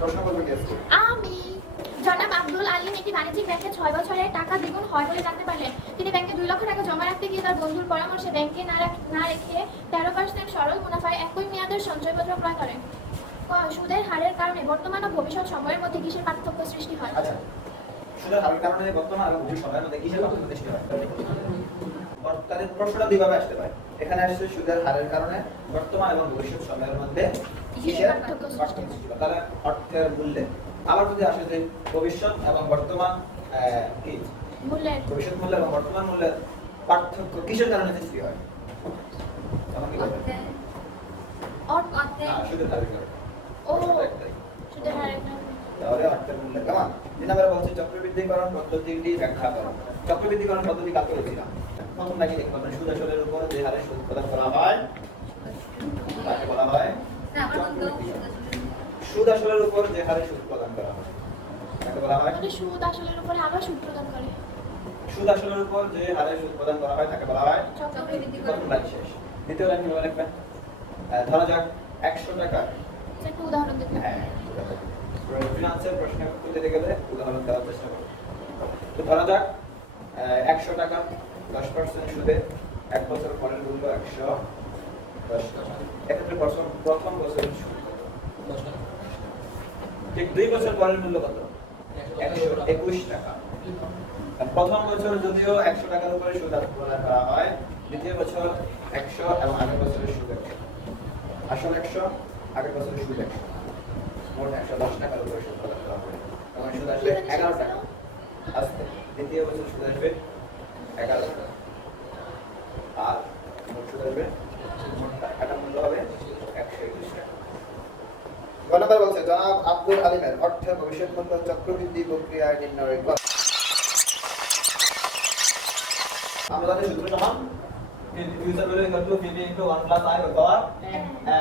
প্রশ্ন করবে কে আজকে? আমি জনাব আব্দুল আলীম একটি বাণিজ্যিক ব্যাংকে 6 বছরে টাকা দ্বিগুণ হয় বলে জানতে পারলেন। তিনি ব্যাংকে 2 লক্ষ টাকা জমা রাখতে গিয়ে তার বন্ধুর পরামর্শে ব্যাংকে না রেখে 13% সরল মুনাফায় একই মেয়াদের সঞ্চয়পত্র ক্রয় করেন। ক, সুদের হারের কারণে বর্তমান ও ভবিষ্যৎ সময়ের মধ্যে কিসের পার্থক্য সৃষ্টি হয়? আচ্ছা, সুদের হারের কারণে বর্তমান এবং ভবিষ্যৎ সময়ের মধ্যে কিসের পার্থক্য সৃষ্টি হয়? তাদের প্রশ্নটা দুইভাবে আসতে পারে। এখানে আসছে সুদের হারের কারণে বর্তমান এবং ভবিষ্যৎ সময়ের মধ্যে কিসের পার্থক্য সৃষ্টি হয়, তাহলে অর্থের মূল্যে। আবার যদি আসে যে ভবিষ্যৎ এবং বর্তমান কি মূল্যের, ভবিষ্যৎ মূল্য এবং বর্তমান মূল্যের পার্থক্য কিসের কারণে সৃষ্টি হয়? তখন কি বলবেন? সুদের হারের কারণে। ও সুদের হারের কারণে। তাহলে অর্থের মূল্য কেমন? 3 নম্বরে বলছে চক্রবৃদ্ধিকরণ পদ্ধতিটি ব্যাখ্যা করো। চক্রবৃদ্ধিকরণ পদ্ধতি কাকে বলেছিলাম? প্রথম নাকি দেখতে পাবেন সুদ আসলের উপর যে হারে সুদ প্রদান করা হয় তাকে বলা হয় চক্রবৃদ্ধিকরণ। সুদ আসলের উপর যে হারে সুদ প্রদান করা হয় তাকে বলা হয় মানে সুদ আসলের উপরে আবার সুদ প্রদান করে। সুদ আসলের উপর যে হারে সুদ প্রদান করা হয় তাকে বলা হয় চক্রবৃদ্ধিকরণ। প্রথম লাইন শেষ। দ্বিতীয় লাইন কিভাবে লিখবেন? ধরা যাক 100 টাকা। একটা উদাহরণ দিতে। হ্যাঁ, ফিনান্সের প্রশ্ন করতে গেলে উদাহরণ দেওয়ার চেষ্টা করব। তো ধরা যাক 100 টাকা 10% সুদে 1 বছর পরের মূল্য 110 টাকা। এক্ষেত্রে প্রথম বছরের সুদ কত? 10 টাকা। ঠিক 2 বছর পরের মূল্য কত? 121 টাকা। প্রথম বছর যদিও 100 টাকার উপরে সুদ প্রদান করা হয়, দ্বিতীয় বছর 100 এবং আগের বছরের সুদ 100। আসল 100, আগের বছরের সুদ 100। মোট 110 টাকার উপরে সুদ প্রদান করা হবে। তখন সুদ আসবে 11 টাকা। আস্তে দ্বিতীয় বছর সুদ আসবে 11 টাকা। আর মোট সুদ আসবে মোট টাকার মূল্য হবে 121 টাকা। গণনাবার বলছে জনাব আব্দুল আলিমের অর্থের ভবিষ্যৎ মূল্য চক্রবৃদ্ধি প্রক্রিয়ায় নির্ণয় করা। আমরা জানি সূত্র সমান future value equal to PV into 1 plus I whole power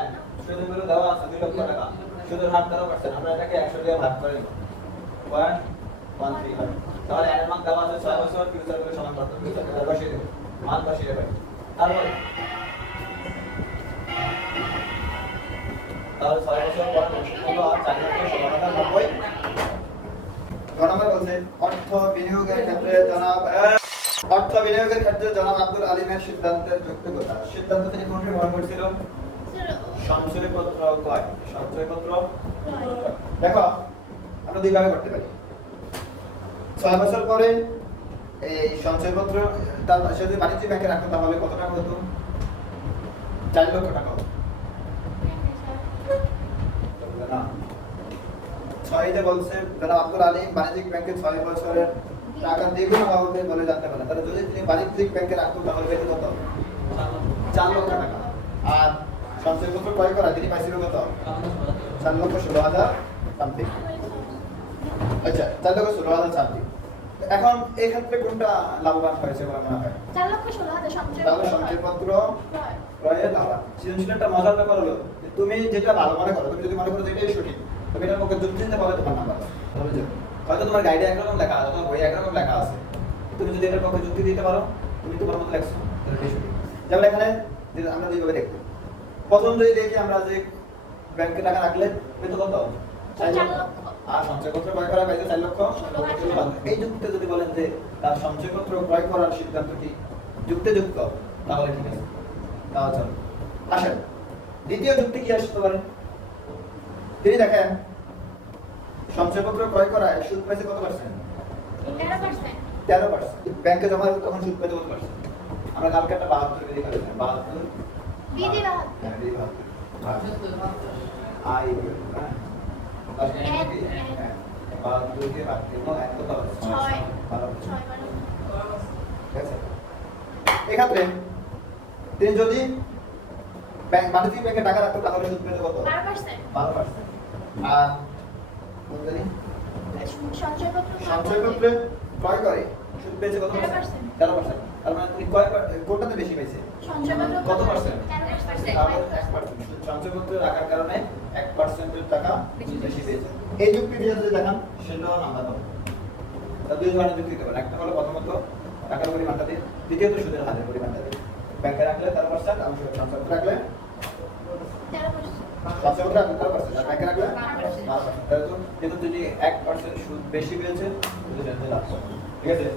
n। সুদের মূল্য দেওয়া আছে 2 লক্ষ টাকা। সুদের হার 13%। আমরা এটাকে 100 দিয়ে ভাগ করে নিব। 0.13 হয়। তাহলে n এর মান দেওয়া আছে 6 বছর, ফিউচার ভ্যালু সমান কত? ফিউচার ভ্যালু বসিয়ে দেব। মান বসিয়ে দেব। তাহলে 6 বছর পর হলো 4,16,90। গণনা বলছে অর্থ বিনিয়োগের ক্ষেত্রে জনাব আব্দুল আলিমের সিদ্ধান্তের যৌক্তিকতা। সিদ্ধান্ত তিনি কোনটি গ্রহণ করেছিল? সঞ্চয়পত্র ক্রয়। সঞ্চয়পত্র দেখো আমরা দুইভাবে করতে পারি। 6 বছর পরে এই সঞ্চয়পত্র তার সে যদি বাণিজ্যিক ব্যাংকে রাখতো তাহলে কত টাকা হতো? 4 লক্ষ টাকা হতো না। 6 বলছে জনাব আব্দুল আলিম বাণিজ্যিক ব্যাংকে 6 বছরের টাকা দ্বিগুণ হবে বলে জানতে পারেন। তাহলে যদি তিনি বাণিজ্যিক ব্যাংকে রাখতো তাহলে পেত কত? 4 লক্ষ টাকা। আর সঞ্চয়পত্র ক্রয় করা তিনি পাইছিল কত? 4,16,000 সামথিং। আচ্ছা, 4,16,000 সামথিং। এখন এই ক্ষেত্রে কোনটা লাভবান হয়েছে বলে মনে হয়? 4,16,000 সঞ্চয়। তাহলে সঞ্চয়পত্র ক্রয়ে লাভবান। সৃজনশীলটা মজার ব্যাপার হলো তুমি যেটা ভালো মনে করো, তুমি যদি মনে করো যে এটাই সঠিক, তুমি এটার পক্ষে যুক্তি দিতে পারলে তোমার নাম্বার আছে। হয়তো তোমার গাইডে একরকম লেখা আছে, তোমার বইয়ে একরকম লেখা আছে, তুমি যদি এটার পক্ষে যুক্তি দিতে পারো, তুমি তোমার মতো লেখছো, তাহলে এটাই সঠিক। যেমন এখানে আমরা যেভাবে দেখবো, প্রথম যদি দেখি আমরা যে ব্যাংকে টাকা রাখলে পেতো কত? 4 লক্ষ। আর সঞ্চয়পত্র ক্রয় করা পাইছে 4 লক্ষ। এই যুক্তিতে যদি বলেন যে তার সঞ্চয়পত্র ক্রয় করার সিদ্ধান্ত কি যুক্তিযুক্ত, তাহলে ঠিক আছে, তাহলে চলো আসেন দ্বিতীয় যুক্তি কি আসতে পারে। তিনি দেখেন সঞ্চয়পত্র ক্রয় করায় সুদ পাইছে কত পার্সেন্ট? 13%। ব্যাংকে জমা রাখলে তখন সুদ পাইছে কত পার্সেন্ট? আমরা কালকে একটা 72 বিধি করেছিলাম। 72 বিধি 72 আই হ্যাঁ 72 কে ভাগ দেব কত হবে? 6 ঠিক আছে। এক্ষেত্রে তিনি যদি বাণিজ্যিক ব্যাংকে টাকা রাখতো তাহলে সুদ পেত কত? 12%। আর বুঝলেন সঞ্চয়পত্রে ক্রয় করে সুদ পেয়েছে কত? 13%। তার মানে তিনি কোনটাতে বেশি পেয়েছে? কত পার্সেন্ট? 1%। সঞ্চয়পত্রে রাখার কারণে 1% এর টাকা বেশি পেয়েছে। এই যুক্তি দিয়ে যদি দেখান সেটাও নাম্বার পাবো। তার দুই ধরনের যুক্তি দিতে পারেন। একটা হলো প্রথমত টাকার পরিমাণটা দিয়ে, দ্বিতীয়ত সুদের হারের পরিমাণটা দিয়ে। ব্যাংকে রাখলে 13%, আর সঞ্চয়পত্রে রাখলে 13%, আর ব্যাংকে রাখলে 12%। তাহলে তো কিন্তু তিনি 1% সুদ বেশি পেয়েছেন, বুঝলেন যে লাভ। ঠিক আছে?